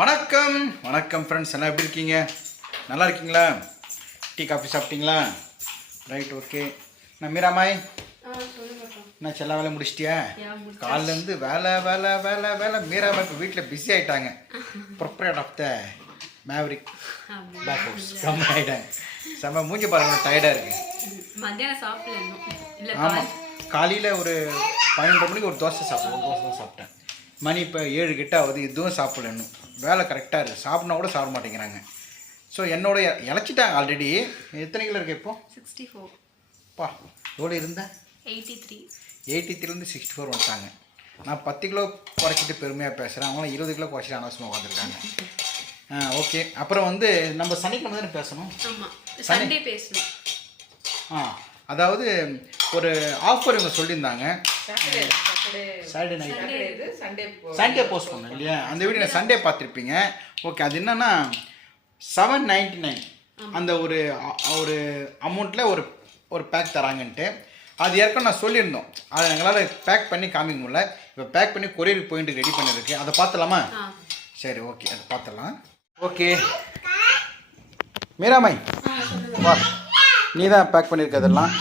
வணக்கம் வணக்கம் ஃப்ரெண்ட்ஸ், எல்லாம் எப்படி இருக்கீங்க? நல்லா இருக்கீங்களா? டீ காஃபி சாப்பிட்டீங்களா? Right, okay. நான் மீராமாய், நான் எல்லா வேலை முடிச்சிட்டியா? காலிலேருந்து வேலை வேலை வேலை வேலை. மீராமாய் இப்போ வீட்டில் பிஸி ஆகிட்டாங்க. Proprietor of the Maverick Bake House செம்ம ஆகிட்டாங்க. செம்ம மூஞ்சி பாருங்க, டயர்டாக இருக்குது. மத்தியானம் சாப்பிடல. ஆமாம், காலையில் ஒரு 12 மணிக்கு ஒரு தோசை தான் சாப்பிட்டேன். மணி இப்போ 7 கிட்ட ஆகுது, இதுவும் சாப்பிடணும். வேலை கரெக்டாக இருக்குது, சாப்பிட்னா கூட சாப்பிட மாட்டேங்கிறாங்க. ஸோ என்னோட இழைச்சிட்டாங்க ஆல்ரெடி. எத்தனை கிலோ இருக்கு இப்போ? 64. பா, எவ்வளோ இருந்தேன்? 83. 83லேருந்து 64 வந்துட்டாங்க. நான் 10 கிலோ குறைச்சிட்டு பெருமையாக பேசுகிறேன், அவங்களும் 20 கிலோ குறைச்சிட்டு அனாவசியமாக உட்காந்துருக்காங்க. ஓகே. அப்புறம் வந்து நம்ம சனிக்கிழமை தானே பேசணும். ஆமாம், சண்டே பேசணும். அதாவது ஒரு ஆஃபர் இவங்க சொல்லியிருந்தாங்க. சாட்டர்டே நைட் சண்டே போஸ்ட் பண்ணேன் இல்லையா? அந்த வீடியோ நான் சண்டே பார்த்துருப்பீங்க. ஓகே, அது என்னன்னா 799 அந்த ஒரு அமௌண்ட்டில் ஒரு பேக் தராங்கன்ட்டு. அது ஏற்கனவே நான் சொல்லியிருந்தோம். அதை எங்களால் பேக் பண்ணி காமிக்க முடியல. இப்போ பேக் பண்ணி கொரியருக்கு போயிட்டு ரெடி பண்ணியிருக்கு. அதை பார்த்துலாமா? சரி, ஓகே, அதை பார்த்துடலாம். ஓகே மீராமாய், வா, நீ தான் பேக் பண்ணியிருக்கதெல்லாம்.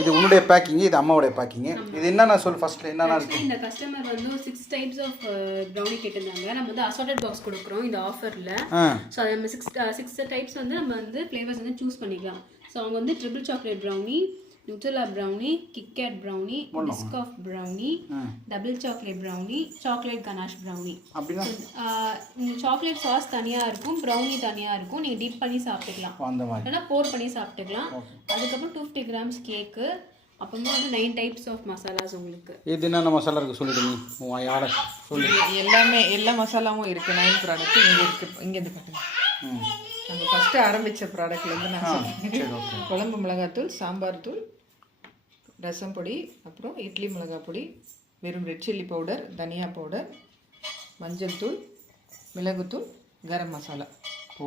இது உன்னுடைய பேக்கிங், இது அம்மாவுடைய பேக்கிங். இது என்னன்னா சொல் ஃபர்ஸ்ட்ல என்னன்னா இருக்கு. இந்த கஸ்டமர் வந்து 6 டைப்ஸ் ஆஃப் ப்ரௌனி கேட்டிருந்தாங்க. நம்ம வந்து அசார்ட்டட் பாக்ஸ் கொடுக்குறோம் இந்த ஆஃபர்ல. ஸோ அது நம்ம 6 டைப்ஸ் வந்து நம்ம வந்து ஃப்ளேவர்ஸ் வந்து சூஸ் பண்ணிக்கலாம். ஸோ அவங்க வந்து triple chocolate brownie, Nutella brownie, KitKat brownie, Biscoff brownie, double chocolate brownie, chocolate ganache brownie. அப்படின்னா சாக்லேட் சாஸ் தனியாக இருக்கும், ப்ரௌனி தனியாக இருக்கும். நீங்கள் டிப் பண்ணி சாப்பிட்டுக்கலாம், இல்லைன்னா போர் பண்ணி சாப்பிட்டுக்கலாம். அதுக்கப்புறம் 250 கிராம்ஸ் கேக்கு, அப்புறமா வந்து 9 டைப்ஸ் ஆஃப் மசாலாஸ். உங்களுக்கு இது என்னென்ன மசாலா இருக்குது சொல்லிடுங்க. யாரை சொல்லி எல்லா மசாலாவும் இருக்குது. 9 ப்ராடக்ட் இங்கே இருக்குது. இங்கேருந்து பார்த்துங்க. நம்ம ஃபஸ்ட்டு ஆரம்பித்த ப்ராடக்ட்லேருந்து நான் குழம்பு மிளகாத்தூள், சாம்பார் தூள், ரசம் பொடி, அப்புறம் இட்லி மிளகாய் பொடி, வெறும் ரெட் சில்லி பவுடர், தனியா பவுடர், மஞ்சள் தூள், மிளகுத்தூள், கரம் மசாலா.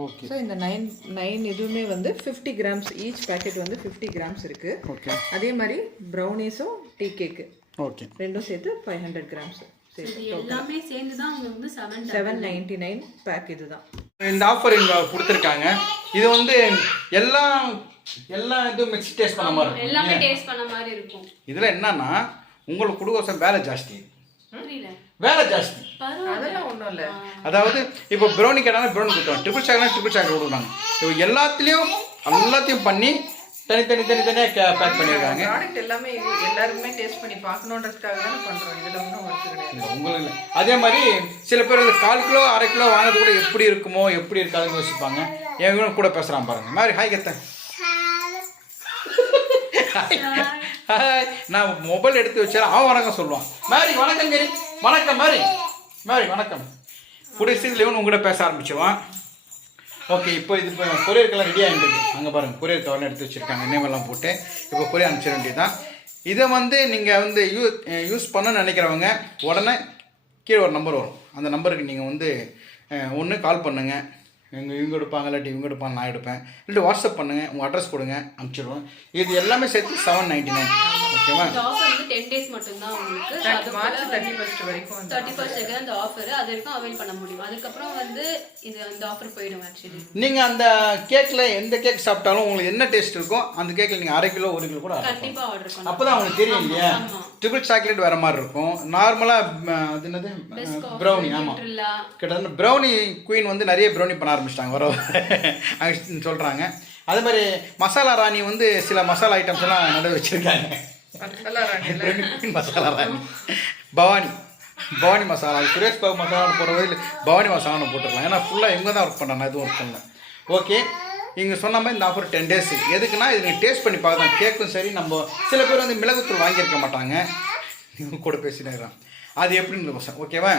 ஓகே. ஸோ இந்த 9 இதுவுமே வந்து 50 கிராம்ஸ் ஈச் பேக்கெட் வந்து 50 கிராம்ஸ் இருக்குது. ஓகே. அதே மாதிரி ப்ரௌனிஸும் டீ கேக்கு ஓகே ரெண்டும் சேர்த்து 500 கிராம்ஸ் எல்லாமே சேர்ந்து தான் வந்து 799 பேக். இதுதான் இந்த ஆஃபர் இங்கே கொடுத்துருக்காங்க. இது வந்து எல்லா இதுவும் மிக்ஸ் டேஸ்ட் பண்ண மாதிரி இருக்கும். எல்லாமே டேஸ்ட் பண்ண மாதிரி இருக்கும். இதில் என்னன்னா உங்களுக்கு கொடுக்க வேலை ஜாஸ்தி. புரியல? வேலை ஜாஸ்தி. அதெல்லாம் ஒன்றும் இல்லை. அதாவது இப்போ ப்ரௌனி கேட்டாலும் ப்ரௌனி கொடுத்துருவாங்க, ட்ரிபிள் சாக்லேட் கொடுக்குறாங்க. இப்போ எல்லாத்தையும் பண்ணி தனித்தனியாக பேக் பண்ணியிருக்காங்க. ப்ராடக்ட் எல்லாமே எல்லாருக்குமே டேஸ்ட் பண்ணி பார்க்கணுன்றதுக்காக தானே பண்ணுறோம். இதில் ஒன்றும் ஒர்க்கு கிடையாது உங்களுக்கு. அதே மாதிரி சில பேர் 1/4 கிலோ 1/2 கிலோ வாங்குறது கூட எப்படி இருக்குமோ எப்படி இருக்காதுன்னு யோசிப்பாங்க. என் கூட பேசுகிறான் பாருங்க. மாதிரி ஹாய் கத்தன். ஹாய். நான் மொபைல் எடுத்து வச்சா அவன் வணக்கம் சொல்லுவான். மாதிரி வணக்கம் கறி, வணக்கம் மாதிரி வணக்கம். கூடிய சீக்கிரம் இவன் உங்கள்கிட்ட பேச ஆரம்பிச்சிடுவான். ஓகே, இப்போ இது இப்போ கொரியருக்கெல்லாம் ரெடி ஆகிட்டு. அங்கே பாருங்கள், கொரியர் கவர்லாம் எடுத்து வச்சுருக்காங்க, நேமெல்லாம் போட்டு. இப்போ கொரியர் அனுப்பிச்சிட வேண்டியது தான். இதை வந்து நீங்கள் வந்து யூஸ் பண்ண நினைக்கிறவங்க உடனே கீழே ஒரு நம்பர் வரும். அந்த நம்பருக்கு நீங்கள் வந்து ஒன்று கால் பண்ணுங்கள். இவங்க எடுப்பாங்க, இல்லாட்டி இவங்க எடுப்பாங்க, நான் எடுப்பேன். இல்லாட்டி வாட்ஸ்அப் பண்ணுங்கள், உங்கள் அட்ரஸ் கொடுங்க, அனுப்பிச்சிடுவோம். இது எல்லாமே சேர்த்து 799. ஓகேவா? இந்த ஆஃபர் வந்து 10 டேஸ் மட்டும்தான் உங்களுக்கு. அது மார்ச் 31 வரைக்கும் 31 வரைக்கும் அந்த ஆஃபர். அது வரைக்கும் அவைல் பண்ண முடியும். அதுக்கப்புறம் வந்து இந்த ஆஃபர் போயிடும். ஆக்சுவலி நீங்கள் அந்த கேக்கில் எந்த கேக் சாப்பிட்டாலும் உங்களுக்கு என்ன டேஸ்ட் இருக்கோ அந்த கேக்கில் நீங்கள் 1/2 கிலோ 1 கிலோ கூட கண்டிப்பாக ஆர்டர் பண்ணலாம். அப்போ தான் உங்களுக்கு தெரியும் இல்லையா? ட்ரிபிள் சாக்லேட் வேறு மாதிரி இருக்கும். நார்மலாக அது என்னது ப்ரௌனி. ஆமாம், கிட்டத்தட்ட ப்ரௌனி குயின் வந்து நிறைய ப்ரௌனி பண்ண ஆரம்பிச்சிட்டாங்க வர சொல்கிறாங்க. அதே மாதிரி மசாலா ராணி வந்து சில மசாலா ஐட்டம்ஸ் எல்லாம் நடுவு வச்சுருக்காங்க. மசாலா ராணி பவானி மசாலா, சுரேஷ் பாபு மசாலான்னு போடுறது பவானி மசாலான்னு போட்டுருக்கலாம். ஏன்னா ஃபுல்லாக இவங்க தான் ஒர்க் பண்ணுறாங்க, எதுவும் ஒர்க் பண்ணல. ஓகே, இங்கே சொன்ன மாதிரி இந்த ஆஃபர் 10 டேஸ். எதுக்குன்னா இது நீங்கள் டேஸ்ட் பண்ணி பார்க்கலாம். கேக்கும் சரி, நம்ம சில பேர் வந்து மிளகுத்தூள் வாங்கியிருக்க மாட்டாங்க. இவங்க கூட பேசினேன், அது எப்படின்னு பசங்க. ஓகேவா?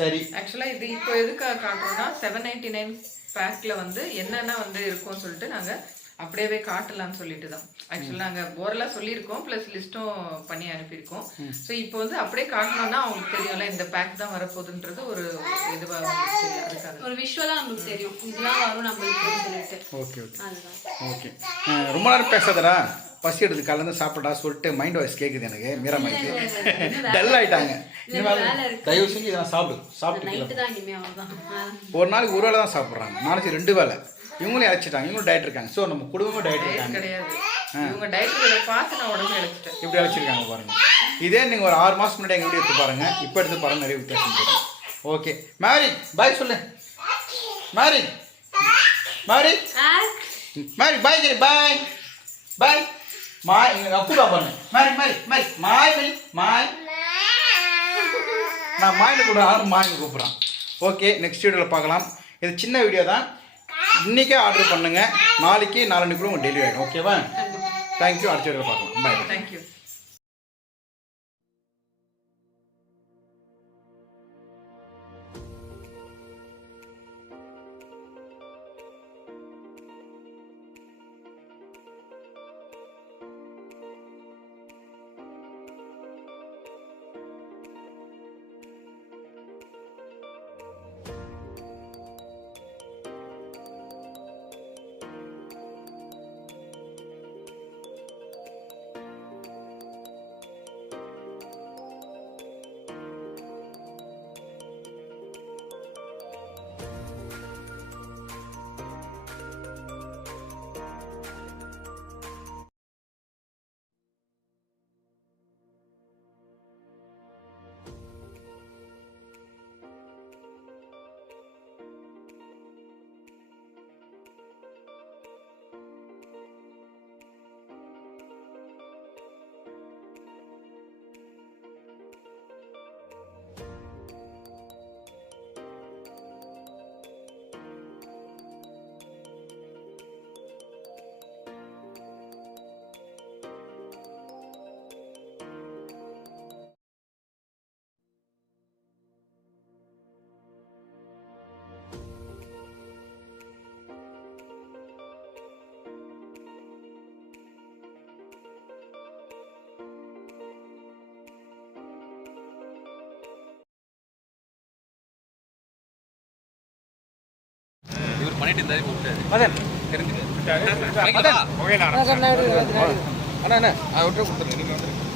சரி. ஆக்சுவலாக இது இப்போ எதுக்காக காட்டுறோம்னா 799 பேக்கில் வந்து என்னென்ன வந்து இருக்கும்னு சொல்லிட்டு நாங்கள் அப்படியே காட்டலான்னு சொல்லிட்டு தான். ஆக்சுவலாக நாங்கள் ஓரலாக சொல்லியிருக்கோம், ப்ளஸ் லிஸ்ட்டும் பண்ணி அனுப்பியிருக்கோம். ஸோ இப்போ வந்து அப்படியே காட்டணும்னா அவங்களுக்கு தெரியும்ல இந்த பேக் தான் வரப்போகுதுன்றது ஒரு இதுவாக அதுக்காக ஒரு விஷுவலாக நமக்கு தெரியும் இதெல்லாம் வரும் நம்மளுக்கு சொல்லிட்டு. Okay okay okay. ரொம்ப நேரம் பேசாதடா. பசி எடுத்து கலந்து சாப்பிட்டா சொல்லிட்டு மைண்ட் வாய்ஸ் கேட்குது எனக்கு மீரா மைக்கு டல் ஆகிட்டாங்க. இனிமேல் தயவு செஞ்சு இதெல்லாம் சாப்பிட்டு நைட்டு தான் இனிமே அவ்வளோதான். ஒரு நாளைக்கு ஒரு வேளை தான் சாப்பிட்றாங்க, நாளைக்கு 2 வேளை. இவங்களும் இழைச்சிட்டாங்க, இவங்களும் டயட் இருக்காங்க. ஸோ நம்ம குடும்பமும் டயட் இருக்காங்க. கிடையாது, இவங்க டயட் பார்த்து நான் உடம்பு இழைச்சிட்டேன். இப்படி இழைச்சிருக்காங்க பாருங்க. இதே நீங்கள் ஒரு 6 மாதம் முன்னாடி எங்கள் வீடியோ எடுத்து பாருங்க, இப்போ எடுத்து பாருங்க, நிறைய வித்தியாசம் தெரியும். ஓகே மேரி பாய் சொல்லு. மேரி மேரி மேரி பாய் சரி பாய் பாய் மாய் எங்கள் அப்பு தான் பாருங்க. மேரி மேரி மேரி மாய் மேரி மாய். நான் மாயின்னு கூப்பிட்றேன், மாயின்னு கூப்பிட்றேன். ஓகே நெக்ஸ்ட் வீடியோவில் பார்க்கலாம். இது சின்ன வீடியோ தான், இன்றைக்கே ஆர்டர் பண்ணுங்கள், நாளைக்கு நாளைக்குள்ள உங்களுக்கு டெலிவரி ஆகிடும். ஓகேவா? தேங்க்யூ. அடுத்த வீடியோவில் பார்க்கலாம். பாய். தேங்க்யூ. இவர் பண்ணிட்டு இருந்தாரு விட்டாரு. மதன் தெரிஞ்சுக்க மதன் அண்ணா அண்ணா விட்டு கொடுத்துருங்க, நீங்க வந்துருங்க.